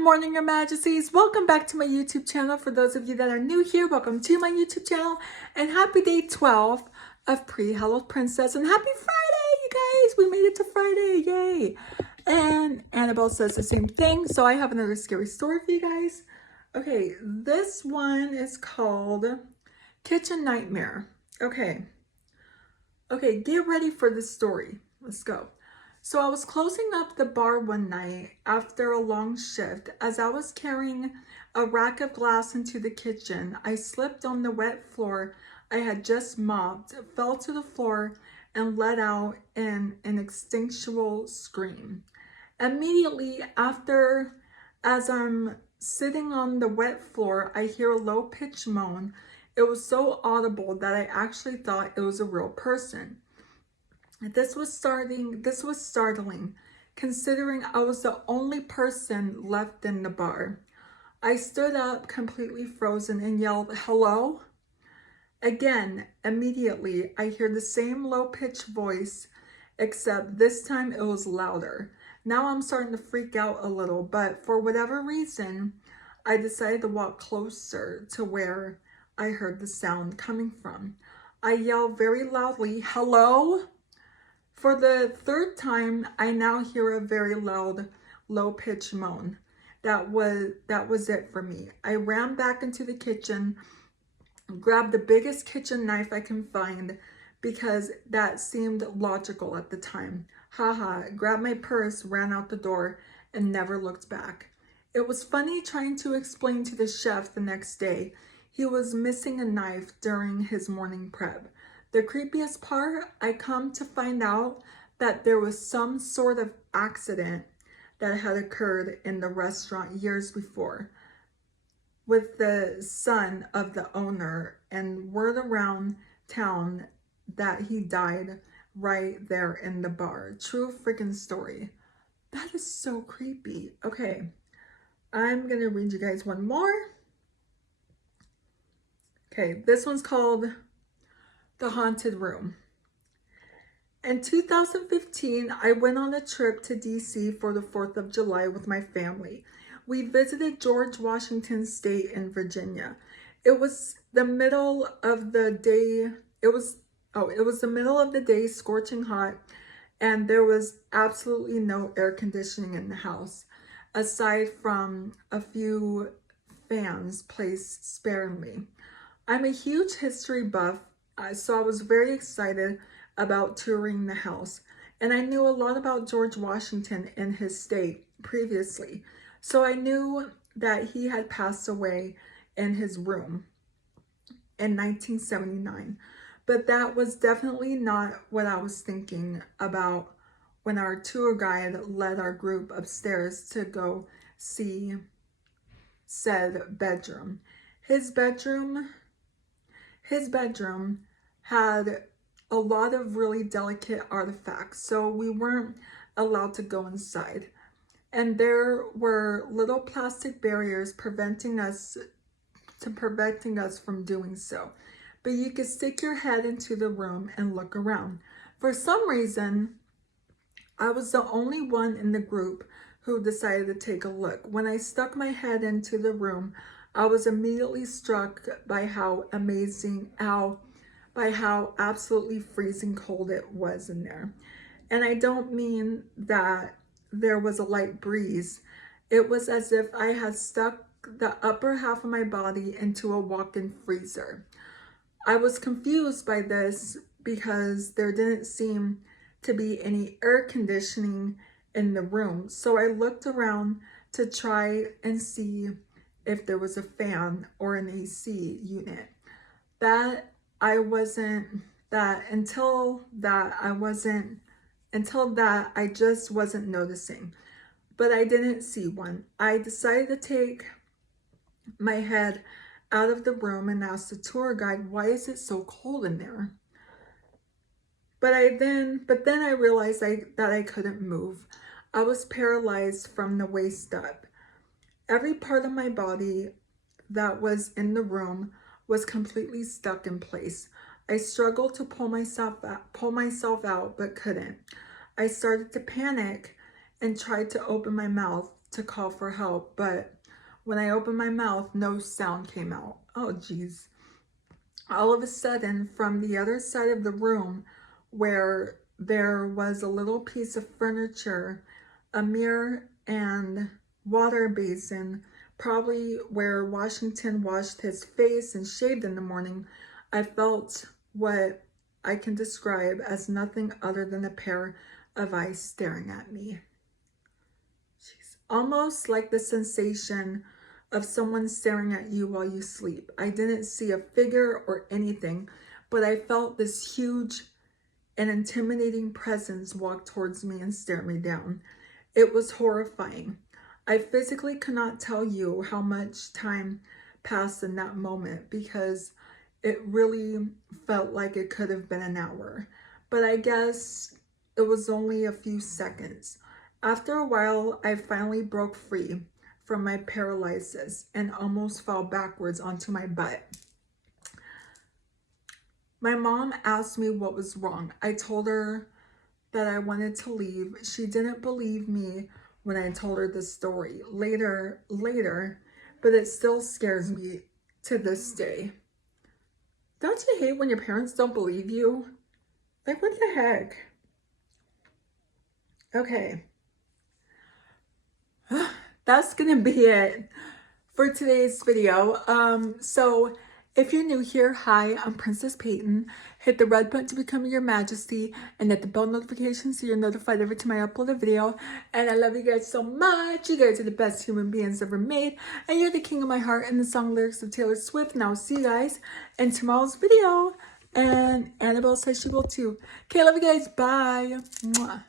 morning, Your Majesties. Welcome back to my YouTube channel. For those of you that are new here, welcome to my YouTube channel. And happy day 12 of Pre-Hallowed Princess. And happy Friday, you guys. We made it to Friday. Yay. And Annabelle says the same thing. So I have another scary story for you guys. Okay, this one is called Kitchen Nightmare. Okay, get ready for the story. Let's go. So I was closing up the bar one night after a long shift. As I was carrying a rack of glass into the kitchen, I slipped on the wet floor I had just mopped, fell to the floor, and let out an instinctual scream. Immediately after, as I'm sitting on the wet floor, I hear a low-pitched moan. It was so audible that I actually thought it was a real person. This was startling, considering I was the only person left in the bar. I stood up, completely frozen, and yelled, "Hello?" Again, immediately, I hear the same low-pitched voice, except this time it was louder. Now I'm starting to freak out a little, but for whatever reason, I decided to walk closer to where I heard the sound coming from. I yelled very loudly, "Hello?" For the third time, I now hear a very loud, low-pitched moan. That was it for me. I ran back into the kitchen, grabbed the biggest kitchen knife I can find because that seemed logical at the time. Haha, grabbed my purse, ran out the door, and never looked back. It was funny trying to explain to the chef the next day he was missing a knife during his morning prep. The creepiest part, I come to find out that there was some sort of accident that had occurred in the restaurant years before with the son of the owner, and word around town that he died right there in the bar. True freaking story. That is so creepy. Okay, I'm gonna read you guys one more. Okay, this one's called The Haunted Room. In 2015, I went on a trip to DC for the 4th of July with my family. We visited George Washington State in Virginia. It was the middle of the day. It was the middle of the day, scorching hot, and there was absolutely no air conditioning in the house, aside from a few fans placed sparingly. I'm a huge history buff, so I was very excited about touring the house, and I knew a lot about George Washington and his state previously, so I knew that he had passed away in his room in 1979, but that was definitely not what I was thinking about when our tour guide led our group upstairs to go see said bedroom. His bedroom had a lot of really delicate artifacts, so we weren't allowed to go inside. And there were little plastic barriers preventing us from doing so. But you could stick your head into the room and look around. For some reason, I was the only one in the group who decided to take a look. When I stuck my head into the room, I was immediately struck by how absolutely freezing cold it was in there. And I don't mean that there was a light breeze. It was as if I had stuck the upper half of my body into a walk-in freezer. I was confused by this because there didn't seem to be any air conditioning in the room. So I looked around to try and see if there was a fan or an AC unit. Until that, I just wasn't noticing, but I didn't see one. I decided to take my head out of the room and ask the tour guide, "Why is it so cold in there?" But then I realized that I couldn't move. I was paralyzed from the waist up. Every part of my body that was in the room was completely stuck in place. I struggled to pull myself out, but couldn't. I started to panic and tried to open my mouth to call for help, but when I opened my mouth, no sound came out. Oh, geez. All of a sudden, from the other side of the room, where there was a little piece of furniture, a mirror, and water basin, probably where Washington washed his face and shaved in the morning, I felt what I can describe as nothing other than a pair of eyes staring at me. Jeez. Almost like the sensation of someone staring at you while you sleep. I didn't see a figure or anything, but I felt this huge and intimidating presence walk towards me and stare me down. It was horrifying. I physically cannot tell you how much time passed in that moment because it really felt like it could have been an hour. But I guess it was only a few seconds. After a while, I finally broke free from my paralysis and almost fell backwards onto my butt. My mom asked me what was wrong. I told her that I wanted to leave. She didn't believe me when I told her the story later, but it still scares me to this day. Don't you hate when your parents don't believe you? Like, what the heck? Okay. That's gonna be it for today's video. So if you're new here, hi, I'm Princess Peyton. Hit the red button to become your majesty and hit the bell notification so you're notified every time I upload a video. And I love you guys so much. You guys are the best human beings ever made. And you're the king of my heart and the song lyrics of Taylor Swift. And I'll see you guys in tomorrow's video. And Annabelle says she will too. Okay, love you guys. Bye. Mwah.